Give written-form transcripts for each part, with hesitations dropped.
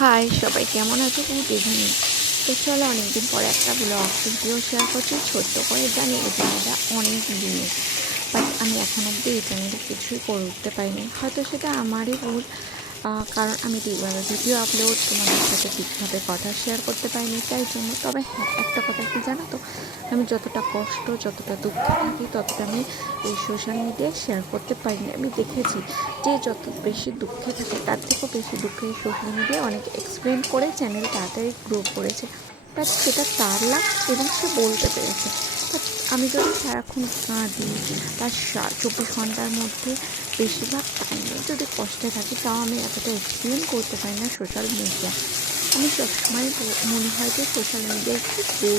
High সবাই, কেমন আছো? Good evening. তো চলো, অনেকদিন পরে একটা ব্লগ ভিডিও শেয়ার করছি ছোট্ট করে। জানি এই চ্যানেলটা অনেক দিনের, বাট আমি এখন অবধি এই চ্যানেলে কিছুই করে উঠতে পারিনি। হয়তো সেটা আমারই ভুল, কারণ আমি ঠিকভাবে ভিডিও আপলোড তোমাদের সাথে ঠিকভাবে কথা শেয়ার করতে পারিনি, তাই জন্য। তবে হ্যাঁ, একটা কথা কি জানো তো, আমি যতটা কষ্ট, যতটা দুঃখে থাকি, ততটা আমি এই সোশ্যাল মিডিয়ায় শেয়ার করতে পারিনি। আমি দেখেছি যে যত বেশি দুঃখে থাকে, তার থেকেও বেশি দুঃখে এই সোশ্যাল মিডিয়ায় অনেক এক্সপ্লেন করে চ্যানেল তাড়াতাড়ি গ্রো করেছে। বাট সেটা তার লাক, এবং সে বলতে পেরেছে। বাট আমি যদি সারাক্ষণ কাঁদি, তার 24 ঘন্টার মধ্যে বেশিরভাগ টাইমে যদি কষ্টে থাকি, তাও আমি এতটা এক্সপ্লেন করতে পারি না সোশ্যাল মিডিয়া। আমি সবসময় মনে হয় যে সোশ্যাল মিডিয়ায় কী করছি,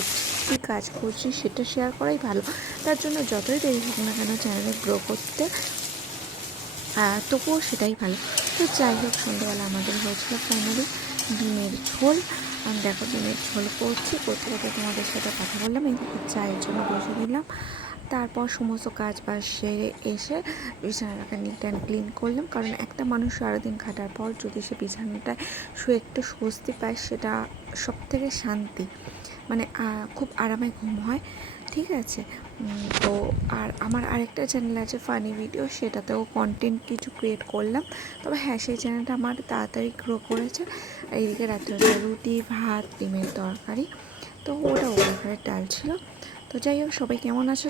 কী কাজ করছি, সেটা শেয়ার করাই ভালো। তার জন্য যতই দেরি হোক না কেন চ্যানেলে গ্রো করতে, তবুও সেটাই ভালো। তো যাই হোক, সন্ধ্যেবেলা আমাদের হয়েছিল ফাইনালি ডিমের ঝোল। আমি দেখো ডিমের ঝোল করছি, করতে করতে তোমাদের সাথে কথা বললাম। এই দেখো চায়ের জন্য বসে দিলাম। তারপর সমস্ত কাজ বাজ সেরে এসে বিছানাটাকে নিট অ্যান্ড ক্লিন করলাম, কারণ একটা মানুষ সারাদিন খাটার পর যদি সে বিছানাটায় শুয়ে একটু স্বস্তি পায়, সেটা সব থেকে শান্তি। মানে খুব আরামে ঘুম হয়। ঠিক আছে। তো আর আমার আরেকটা চ্যানেল আছে ফানি ভিডিও, সেটাতেও কন্টেন্ট কিছু ক্রিয়েট করলাম। তবে হ্যাঁ, সেই চ্যানেলটা আমার তাড়াতাড়ি গ্রো করেছে। আর এইদিকে রাত্রেবেলা রুটি, ভাত, ডিমের তরকারি, তো ওটা ওপরে ডাল ছিল। তো যাই হোক, সবাই কেমন আছো